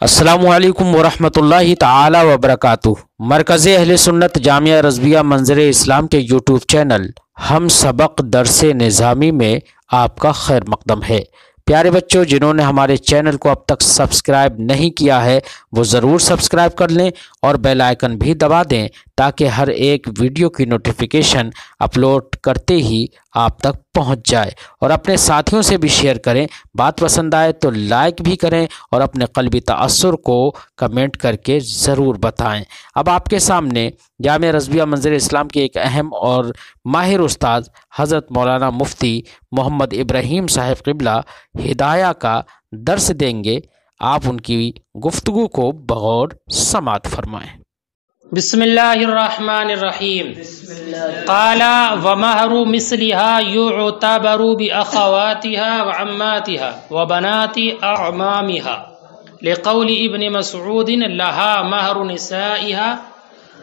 अस्सलामुअलैकुम वरहमतुल्लाहि ताला वबरकातुहू। मरकज़ अहले सुन्नत जामिया रज़विया मंज़र इस्लाम के यूट्यूब चैनल हम सबक दरसे निज़ामी में आपका खैर मक़दम है। प्यारे बच्चों, जिन्होंने हमारे चैनल को अब तक सब्सक्राइब नहीं किया है वो ज़रूर सब्सक्राइब कर लें और बेल आइकन भी दबा दें ताकि हर एक वीडियो की नोटिफिकेशन अपलोड करते ही आप तक पहुंच जाए। और अपने साथियों से भी शेयर करें। बात पसंद आए तो लाइक भी करें और अपने क़ल्बी तअस्सुर को कमेंट करके ज़रूर बताएं। अब आपके सामने जामिया रज़विया मंज़र इस्लाम के एक अहम और माहिर उस्ताद हज़रत मौलाना मुफ्ती मोहम्मद इब्राहीम साहिब क़िबला हिदाया का दर्स देंगे। आप उनकी गुफ्तगू को बगौर समात फरमाएँ। बिस्मिल्लाहिर्रहमानिर्रहीम। क़ाला व महरु मिस्लिहा युअतबरु बि अख़वातिहा व अम्मातिहा व बनाति अअमामिहा लिक़ौलि इब्न मसऊद लहा महरु निसाइहा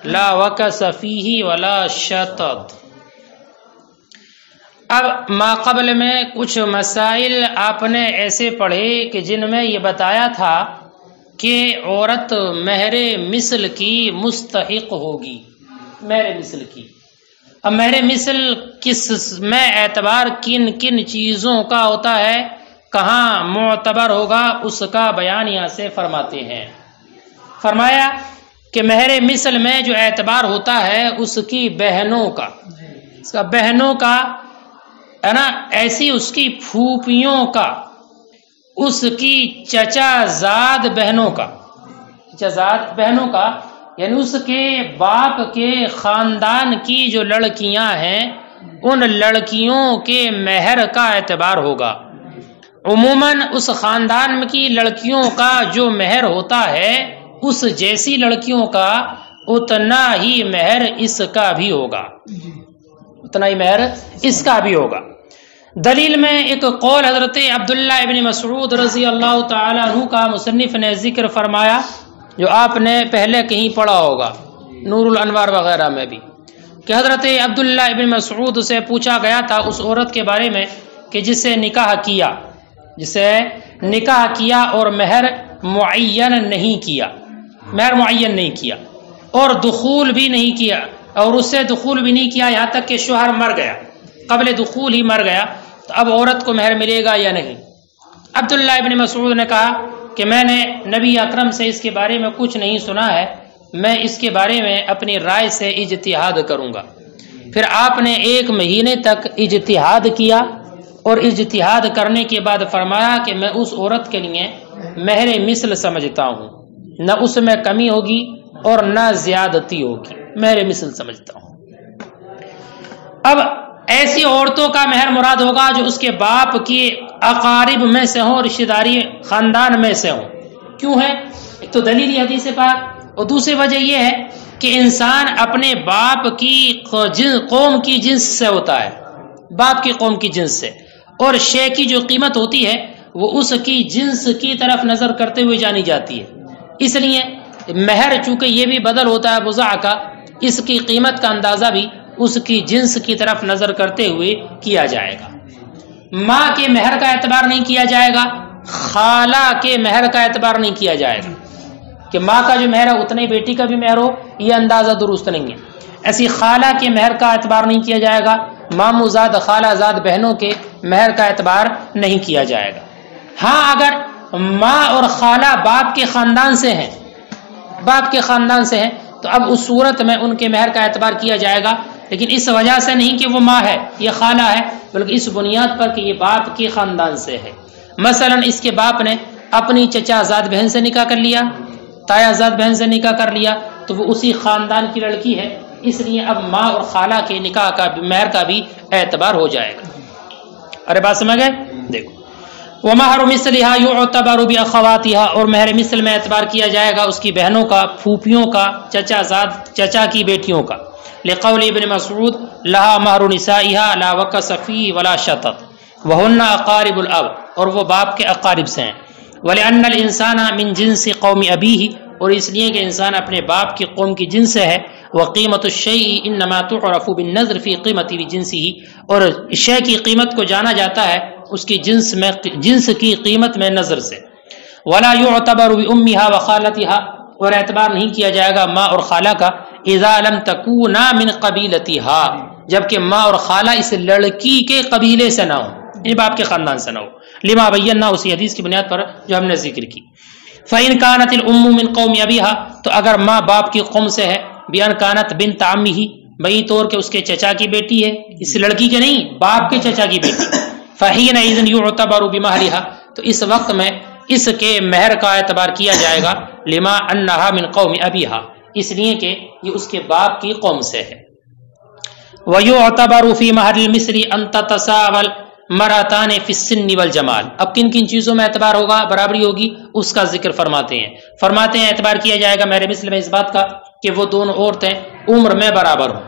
ला वकस फ़ीही वला शतत। अब माक़बल में कुछ मसाइल आपने ऐसे पढ़े कि जिनमें ये बताया था कि औरत महरे मिसल की मुस्तहिक होगी। महरे मिसल की, अब महरे मिसल किस में एतबार किन किन चीज़ों का होता है, कहाँ मोतबर होगा, उसका बयान यहाँ से फरमाते हैं। फरमाया कि महरे मिसल में जो एतबार होता है उसकी बहनों का, इसका बहनों का है ना, ऐसी उसकी फूफियों का, उसकी चचाजाद बहनों का, चचाजाद बहनों का यानी उसके बाप के खानदान की जो लड़कियां हैं उन लड़कियों के महर का एतबार होगा। उमूमन उस खानदान की लड़कियों का जो महर होता है उस जैसी लड़कियों का उतना ही महर इसका भी होगा, उतना ही महर इसका भी होगा। दलील में एक कौल हज़रत अब्दुल्लाह इब्न मसऊद रज़ी अल्लाह ताला अन्हु का मुसन्निफ ने जिक्र फरमाया, जो आपने पहले कहीं पढ़ा होगा नूरुल अनवार वगैरह में भी, कि हज़रत अब्दुल्लाह इब्न मसऊद से पूछा गया था उस औरत के बारे में कि जिसे निकाह किया और महर मुअय्यन नहीं किया, महर मुअय्यन नहीं किया और दुखूल भी नहीं किया, और उससे दुखूल भी नहीं किया यहाँ तक कि शोहर मर गया, क़ब्ल दुखूल ही मर गया, तो अब औरत को महर मिलेगा या नहीं। अब्दुल्लाह इब्न मसऊद ने कहा कि मैंने नबी अकरम से इसके बारे में कुछ नहीं सुना है, मैं इसके बारे में अपनी राय से इज्तिहाद करूँगा। फिर आपने 1 महीने तक इज्तिहाद किया और इज्तिहाद करने के बाद फरमाया कि मैं उस औरत के लिए महर मिसल समझता हूँ, न उसमें कमी होगी और न ज्यादती होगी, महर मिसल समझता हूँ। अब ऐसी औरतों का महर मुराद होगा जो उसके बाप की अकारिब में से हो, रिश्तेदारी खानदान में से हो। क्यों है? एक तो दलील हदीस पाक और दूसरी वजह यह है कि इंसान अपने बाप की कौम की जिन्स से होता है, बाप की कौम की जिन्स से, और शे की जो कीमत होती है वो उसकी जिन्स की तरफ नजर करते हुए जानी जाती है। इसलिए महर चूंकि ये भी बदल होता है बुज़ा का, इसकी कीमत का अंदाजा भी उसकी जिन्स की तरफ नजर करते हुए किया जाएगा। माँ के महर का एतबार नहीं किया जाएगा, खाला के महर का एतबार नहीं किया जाएगा कि माँ का जो महर है उतना ही बेटी का भी महर हो, यह अंदाजा दुरुस्त नहीं है। ऐसी खाला के महर का एतबार नहीं किया जाएगा, मामूजाद खालाजाद बहनों के महर का एतबार नहीं किया जाएगा। हाँ, अगर माँ और खाला बाप के खानदान से हैं, बाप के खानदान से हैं, तो अब उस सूरत में उनके महर का एतबार किया जाएगा, लेकिन इस वजह से नहीं कि वो माँ है, ये खाला है, बल्कि इस बुनियाद पर कि ये बाप के खानदान से है। मसलन इसके बाप ने अपनी चचाजाद बहन से निकाह कर लिया, तायाजाद बहन से निकाह कर लिया, तो वो उसी खानदान की लड़की है, इसलिए अब माँ और खाला के निकाह का महर का भी एतबार हो जाएगा। अरे बात समझ गए? देखो, वह महर मिसलिहा युअतबरु बि अख़वातिहा, और महर मिसल में एतबार किया जाएगा उसकी बहनों का, फूफियों का, चचाजाद चचा की बेटियों का। लिक़ौल इब्न मसऊद लहा महरु निसाइहा ला वकस फ़ीही वला शतत वहुन्ना अक़ारिबुल अब, और वो बाप के अक़ारिब से हैं। वलिअन्नल इंसाना मिन जिन्सि क़ौमि अबीही, और इसलिए कि इंसान अपने बाप की कौम की जिन्स से है। व क़ीमतुश शैइ इन्नमा तुअरफ़ु बिन्नज़र फ़ी क़ीमति जिन्सिही, और शय की कीमत को जाना जाता है उसकी जिन्स की कीमत में नजर से। वला युअतबरु बिउम्मिहा व खालतिहा, और एतबार नहीं किया जाएगा माँ और खाला का, इज़ा लम तकूना मिन क़बीलतिहा, जबकि माँ और खाला इस लड़की के कबीले से ना हो, यानी बाप के खानदान से ना हो, लिमा बय्यना, उसी हदीस की बुनियाद पर जो हमने जिक्र की। फ़इन कानतिल उम्मु मिन कौमि अबीहा, तो अगर माँ बाप की कौम से है, बिअन कानत बिन्त अम्मिही, बई तौर के उसके चचा की बेटी है, इस लड़की के नहीं, बाप के चचा की बेटी, फ़हीन इज़न युअतबरु बिमहरिहा, तो इस वक्त में इसके महर का एतबार किया जाएगा, लिमा अन्नहा मिन कौमि अबीहा, इसलिए कि ये उसके बाप की कौम से है। वयुअतबरु फी महरिल मिस्री अन ततसावल मराताने फिस्सिन्नि वल जमाल, अब किन किन चीज़ों में एतबार होगा, बराबरी होगी, उसका जिक्र फरमाते हैं एतबार किया जाएगा महर मिस्ल में इस बात का कि वो दोनों औरतें उम्र में बराबर हों।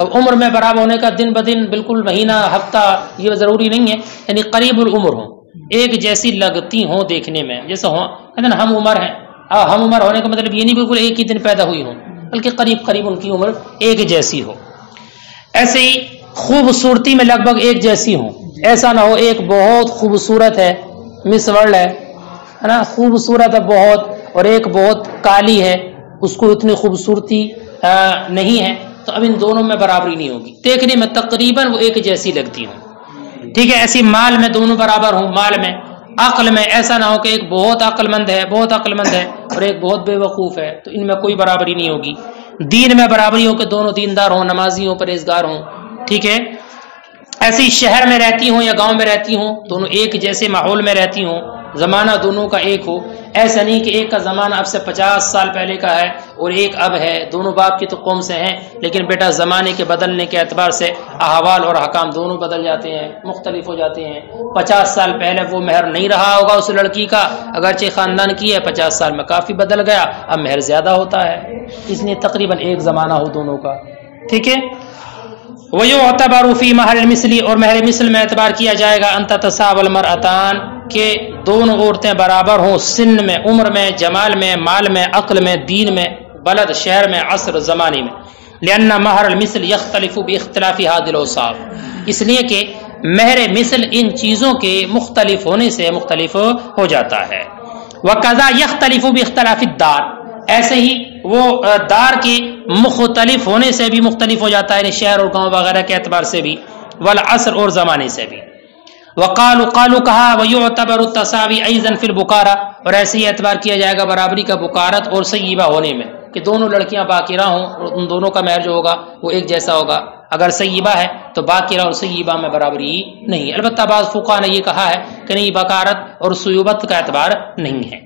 अब उम्र में बराबर होने का दिन ब दिन, बिल्कुल महीना हफ्ता, ये ज़रूरी नहीं है, यानी करीबुल उम्र हों, एक जैसी लगती हों देखने में, जैसे हों कहते ना हम उम्र हैं, हम उम्र होने का मतलब ये नहीं बिल्कुल एक ही दिन पैदा हुई हों, बल्कि करीब करीब उनकी उम्र एक जैसी हो। ऐसे ही खूबसूरती में लगभग एक जैसी हो, ऐसा ना हो एक बहुत खूबसूरत है, मिस वर्ल्ड है ना, खूबसूरत है बहुत, और एक बहुत काली है, उसको इतनी खूबसूरती नहीं है, तो अब इन दोनों में बराबरी नहीं होगी, देखने में तकरीबन वो एक जैसी लगती हो। ठीक है, ऐसी माल में दोनों बराबर हों, माल में, अक्ल में ऐसा ना हो कि एक बहुत अक्लमंद है और एक बहुत बेवकूफ़ है, तो इनमें कोई बराबरी नहीं होगी। दीन में बराबरी हो कि दोनों दीनदार हों, नमाजी हों, परहेजगार हों। ठीक है, ऐसे ही शहर में रहती हों या गांव में रहती हों, दोनों एक जैसे माहौल में रहती हों, ज़माना दोनों का एक हो, ऐसा नहीं कि एक का ज़माना अब से 50 साल पहले का है और एक अब है, दोनों बाप की तो कौम से हैं, लेकिन बेटा ज़माने के बदलने के एतबार से अहवाल और हकाम दोनों बदल जाते हैं, मुख्तलिफ हो जाते हैं। 50 साल पहले वो महर नहीं रहा होगा उस लड़की का, अगरचे ख़ानदान की है, 50 साल में काफ़ी बदल गया, अब महर ज़्यादा होता है, इसलिए तकरीबन एक ज़माना हो दोनों का। ठीक है, वयुअतबरु फी महरिल मिस्ली, और महर मिस्ल में एतबार किया जाएगा अन ततसावल मरअतान, के दोनों औरतें बराबर हों सिन्न में, उम्र में, जमाल में, माल में, अक्ल में, दीन में, बलद शहर में, असर ज़माने में। लिअन्ना महरल मिस्ल यख्तलिफु बिइख्तिलाफि हादिल औसाफ, इसलिए कि महर मिस्ल इन चीज़ों के मुख्तलिफ होने से मुख्तलिफ हो जाता है। वकज़ा यख्तलिफु बिइख्तिलाफि दार, ऐसे ही वो दार के मुख्तलिफ होने से भी मुख्तलिफ हो जाता है, शहर और गांव वगैरह के एतबार से भी, वल असर और ज़माने से भी। वक़ालु क़ालु कहा वयुअतबरु तसावी ऐज़न फिल बुकारा, और ऐसे ही एतबार किया जाएगा बराबरी का बुकारत और सय्यिबा होने में, कि दोनों लड़कियां बाकिरा हों और उन दोनों का महर जो होगा वो एक जैसा होगा। अगर सय्यिबा है तो बाकिरा और सय्यिबा में बराबरी नहीं है। अलबत्ता बाज़ फुक़हा ने ये कहा है कि नहीं, बकारत और सुयूबत का एतबार नहीं है।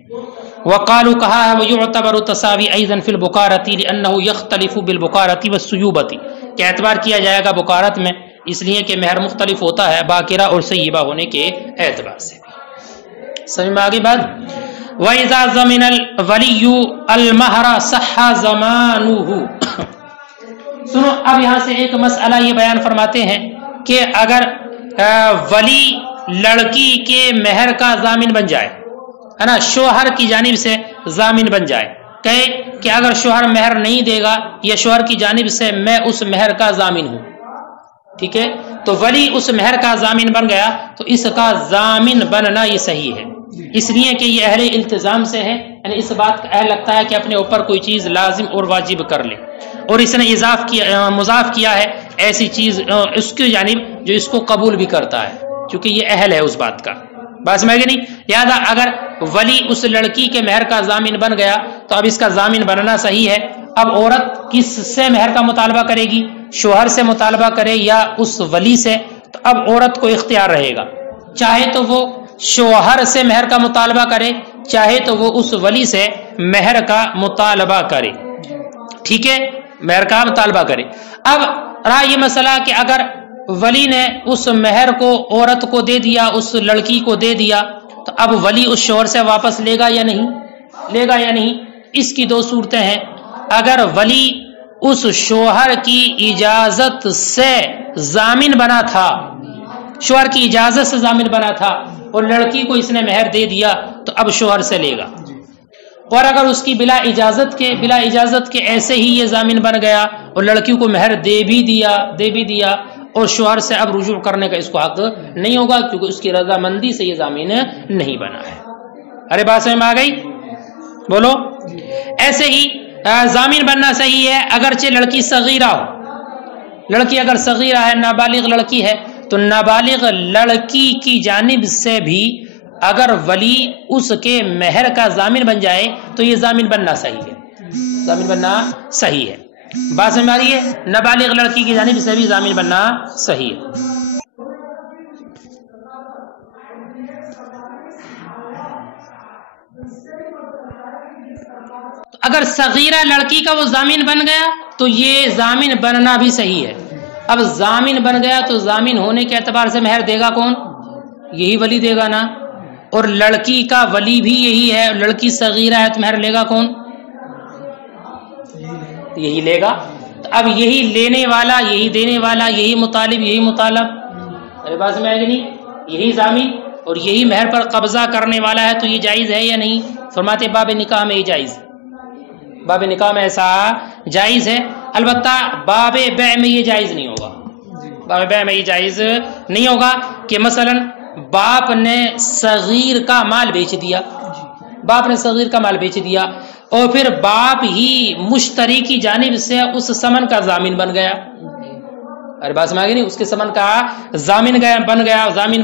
वक़ालु कहा है वयुअतबरु तसावी ऐज़न फिल बुकारती लिअन्नहु यख्तलिफु बिल बुकारती वस्सुयूबती, कि एतबार किया जाएगा बुकारत में इसलिए कि महर मुख्तलिफ होता है बाकिरा और सय्यिबा होने के एतबार से। समझ में आगे बात। वइज़ा ज़मिनल वलिय्यु अल महरा सह्हा ज़मानुहु, सुनो अब यहाँ से एक मसला ये बयान फरमाते हैं कि अगर वली लड़की के महर का जामिन बन जाए, है ना, शोहर की जानिब से जामिन बन जाए, कहे कि अगर शोहर महर नहीं देगा या शोहर की जानिब से मैं उस महर का जामिन हूं, ठीक है, तो वली उस महर का जामिन बन गया, तो इसका जामिन बनना ये सही है, इसलिए कि ये अहले इल्तिजाम से है, यानी इस बात का अहल लगता है कि अपने ऊपर कोई चीज़ लाजिम और वाजिब कर ले, और इसने मुजाफ किया है ऐसी चीज़ उसकी जानिब जो इसको कबूल भी करता है, क्योंकि ये अहल है उस बात का। बात समझ गए नहीं? लिहाजा अगर वली उस लड़की के महर का जामिन बन गया तो अब इसका जामिन बनना सही है। अब औरत किससे महर का मुतालबा करेगी, शोहर से मुतालबा करे या उस वली से, तो अब औरत को इख्तियार रहेगा, चाहे तो वो शोहर से महर का मुतालबा करे, चाहे तो वो उस वली से महर का मुतालबा करे, ठीक है, महर का मुतालबा करे। अब रहा ये मसला कि अगर वली ने उस महर को औरत को दे दिया, उस लड़की को दे दिया, तो अब वली उस शोहर से वापस लेगा या नहीं, लेगा या नहीं, इसकी दो सूरतें हैं। अगर वली उस शोहर की इजाजत से जामिन बना था, शोहर की इजाजत से जामिन बना था और लड़की को इसने महर दे दिया, तो अब शोहर से लेगा। और अगर उसकी बिला इजाजत के ऐसे ही ये जामिन बन गया और लड़की को महर दे भी दिया और शोहर से अब रुजू करने का इसको हक नहीं होगा, क्योंकि उसकी रजामंदी से ये जामिन नहीं बना है। ارے بات سمجھ میں آ گئی؟ بولو. ایسے ہی ضامن بننا صحیح ہے اگرچہ لڑکی صغیرہ ہو. لڑکی اگر صغیرہ ہے، نابالغ لڑکی ہے، تو نابالغ لڑکی کی جانب سے بھی اگر ولی اس کے مہر کا ضامن بن جائے تو یہ ضامن بننا صحیح ہے. ضامن بننا صحیح ہے. بات سمجھ میں آ رہی ہے؟ نابالغ لڑکی کی جانب سے بھی ضامن بننا صحیح ہے. اگر صغیرہ لڑکی کا وہ ضامن بن گیا تو یہ ضامن بننا بھی صحیح ہے. اب ضامن بن گیا تو ضامن ہونے کے اعتبار سے مہر دے گا کون؟ یہی ولی دے گا نا. اور لڑکی کا ولی بھی یہی ہے. لڑکی صغیرہ ہے تو مہر لے گا کون؟ یہی لے گا. اب یہی لینے والا، یہی دینے والا، یہی مطالب، یہی مطالب. ارے بات سمجھ آئے گی نہیں؟ یہی ضامن اور یہی مہر پر قبضہ کرنے والا ہے تو یہ جائز ہے یا نہیں؟ فرماتے باب نکاح میں یہ جائز ہے. باب نکاح میں ایسا جائز ہے. البتہ باب بیع میں یہ جائز نہیں ہوگا. باب بیع میں یہ جائز نہیں ہوگا کہ مثلا باپ نے صغیر کا مال بیچ دیا، باپ نے صغیر کا مال بیچ دیا اور پھر باپ ہی مشتری کی جانب سے اس ثمن کا ضامن بن گیا. ارے بات سمجھ آ گئی نہیں؟ اس کے ثمن کا ضامن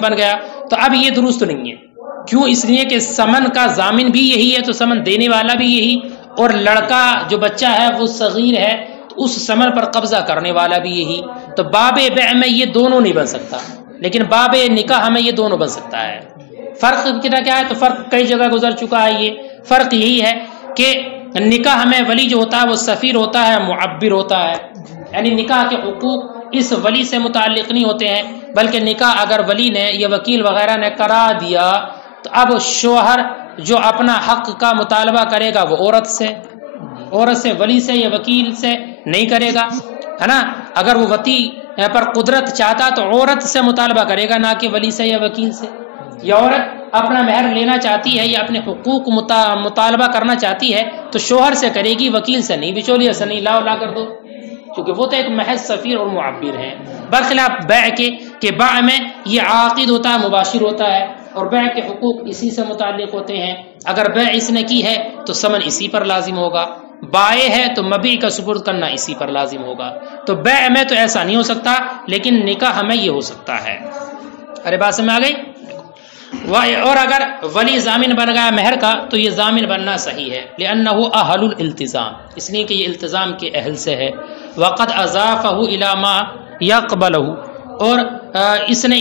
بن گیا. تو اب یہ درست نہیں ہے. کیوں؟ اس لیے کہ ثمن کا ضامن بھی یہی ہے تو ثمن دینے والا بھی یہی، اور لڑکا جو بچہ ہے وہ صغیر ہے تو اس ثمن پر قبضہ کرنے والا بھی یہی. تو باب بیع میں یہ دونوں نہیں بن سکتا، لیکن باب نکاح میں یہ دونوں بن سکتا ہے. فرق کیا ہے؟ تو فرق کئی جگہ گزر چکا ہے. یہ فرق یہی ہے کہ نکاح میں ولی جو ہوتا ہے وہ سفیر ہوتا ہے، معبر ہوتا ہے. یعنی نکاح کے حقوق اس ولی سے متعلق نہیں ہوتے ہیں، بلکہ نکاح اگر ولی نے یا وکیل وغیرہ نے کرا دیا تو اب شوہر جو اپنا حق کا مطالبہ کرے گا وہ عورت سے، ولی سے یا وکیل سے نہیں کرے گا، ہے نا. اگر وہ وتی پر قدرت چاہتا تو عورت سے مطالبہ کرے گا، نہ کہ ولی سے یا وکیل سے. یا عورت اپنا مہر لینا چاہتی ہے یا اپنے حقوق مطالبہ کرنا چاہتی ہے تو شوہر سے کرے گی، وکیل سے نہیں، بچولیے سے نہیں. لا کر دو، کیونکہ وہ تو ایک محض سفیر اور معبر ہیں. برخلاف بیع کے کہ بیع میں یہ عاقد ہوتا ہے، مباشر ہوتا ہے، اور بیع کے حقوق اسی سے متعلق ہوتے ہیں. اگر بیع اس نے کی ہے تو ثمن اسی پر لازم ہوگا، بائع ہے تو مبیع کا سپرد کرنا اسی پر لازم ہوگا. تو بیع میں تو ایسا نہیں ہو سکتا، لیکن نکاح میں یہ ہو سکتا ہے. ارے بات سمجھ میں آ گئی؟ اور اگر ولی ضامن بن گیا مہر کا تو یہ ضامن بننا صحیح ہے. لأنه اہل الالتزام، اس لیے کہ یہ التزام کے اہل سے ہے. وقد اضافه الى ما يقبله، اور اس نے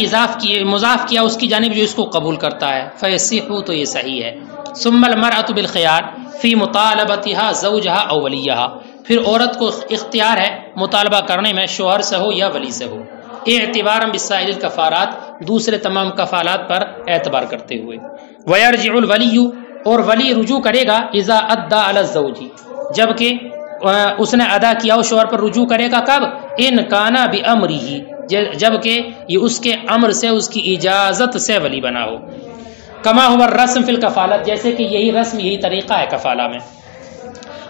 مضاف کیا اس کی جانب جو اس کو قبول کرتا ہے. فیصح، تو یہ صحیح ہے. ثم المرأة بالخيار فی مطالبتها زوجها او ولیها، پھر عورت کو اختیار ہے مطالبہ کرنے میں شوہر سے ہو یا ولی سے ہو. اعتبارا بسائر الکفارات، دوسرے تمام کفالات پر اعتبار کرتے ہوئے. ویرجع الولی، اور ولی رجوع کرے گا اذا ادى علی الزوج، جبکہ اس نے ادا کیا ہو شوہر پر رجوع کرے گا. کب؟ ان کان بامرہ، جبکہ یہ اس کے امر سے، اس کی اجازت سے ولی بنا ہو. کما ہوا الرسم فی الکفالت، جیسے کہ یہی رسم، یہی طریقہ ہے کفالہ میں.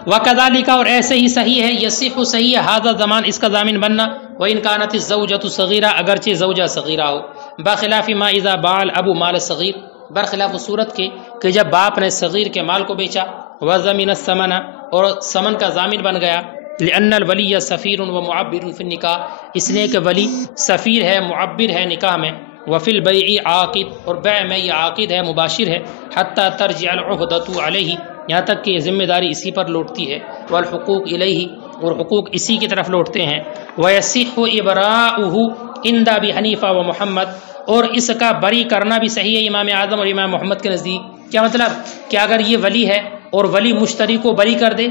وکذالک، اور ایسے ہی صحیح ہے، یصح، صحیح ہے، ھذا ضمان، اس کا ضامن بننا. وان کانت الزوجۃ صغیرہ، اگرچہ زوجہ صغیرہ ہو. بخلاف ما اذا باع الاب مال الصغیر، برخلاف صورت کے کہ جب باپ نے صغیر کے مال کو بیچا. وضمن الثمن، اور ثمن کا ضامن بن گیا. لأن الولی سفیر و معبر فی النکاح، اس لیے کہ ولی سفیر ہے، معبر ہے نکاح میں. وفی البیع عاقد، اور بیع میں یہ عاقد ہے، مباشر ہے. حتی ترجع العہدۃ علیہ، یہاں تک کہ یہ ذمہ داری اسی پر لوٹتی ہے. والحقوق الیہ، اور حقوق اسی کی طرف لوٹتے ہیں. ویصح ابراؤہ عند ابی حنیفہ و محمد، اور اس کا بری کرنا بھی صحیح ہے امام اعظم اور امام محمد کے نزدیک. کیا مطلب؟ کہ اگر یہ ولی ہے اور ولی مشتری کو بری کر دے،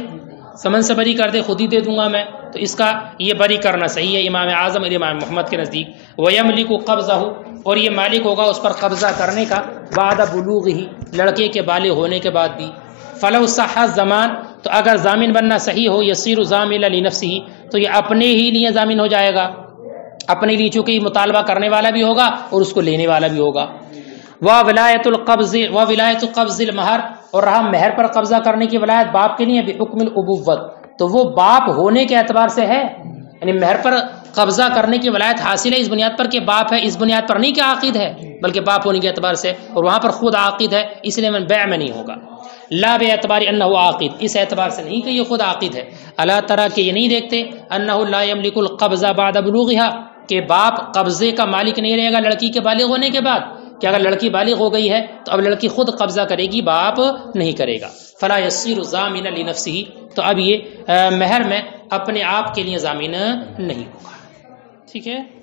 ثمن سے بری کر دے، خود ہی دے دوں گا میں، تو اس کا یہ بری کرنا صحیح ہے امام اعظم اور امام محمد کے نزدیک. وَيَمْلِكُ قَبْضَهُ، اور یہ مالک ہوگا اس پر قبضہ کرنے کا. بعد بلوغه، لڑکے کے بالغ ہونے کے بعد بھی. فَلَوْ صَحَّ الضَّمَانُ، تو اگر ضامن بننا صحیح ہو، يَصِيرُ ضَامِنًا لِنَفْسِهِ، تو یہ اپنے ہی لیے ضامن ہو جائے گا، اپنے لیے، چونکہ یہ مطالبہ کرنے والا بھی ہوگا اور اس کو لینے والا بھی ہوگا. وَوِلَایَةُ الْقَبْضِ الْمَہر، اور رہا مہر پر قبضہ کرنے کی ولایت باپ کے لیے بحکم الابوت، تو وہ باپ ہونے کے اعتبار سے ہے. یعنی مہر پر قبضہ کرنے کی ولایت حاصل ہے اس بنیاد پر کہ باپ ہے، اس بنیاد پر نہیں کہ عاقد ہے، بلکہ باپ ہونے کے اعتبار سے، اور وہاں پر خود عاقد ہے، اس لیے من بیع میں نہیں ہوگا۔ لا بے اعتبار انہ عاقد، اس اعتبار سے نہیں کہ یہ خود عاقد ہے۔ الا ترى کہ یہ نہیں دیکھتے انہ لا یملک القبضہ بعد بلوغها، کہ باپ قبضے کا مالک نہیں رہے گا لڑکی کے بالغ ہونے کے بعد، کہ اگر لڑکی بالغ ہو گئی ہے تو اب لڑکی خود قبضہ کرے گی، باپ نہیں کرے گا۔ فلا یصیر ضامنا لنفسه، تو اب یہ مہر میں اپنے آپ کے لیے ضامن نہیں ہوگا۔ ٹھیک ہے۔